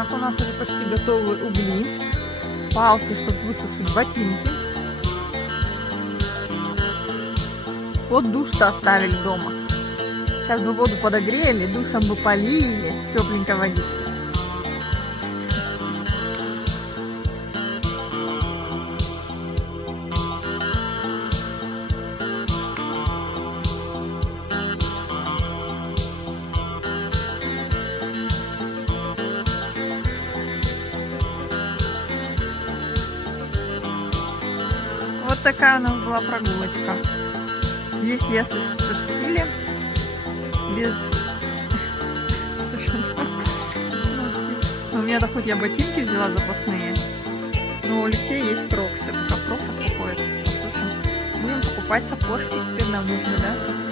Так, у нас уже почти готовы угли, палки, чтобы высушить ботинки. Вот душ-то оставили дома. Сейчас бы воду подогрели, душем бы полили, тепленькой водичкой. Вот такая у нас была прогулочка. Весь лес исшерстили, без... У меня-то хоть я ботинки взяла запасные, но у Алексея есть кроксы, пока в кроксах походит. Послушаем. Будем покупать сапожки теперь нам нужны, да?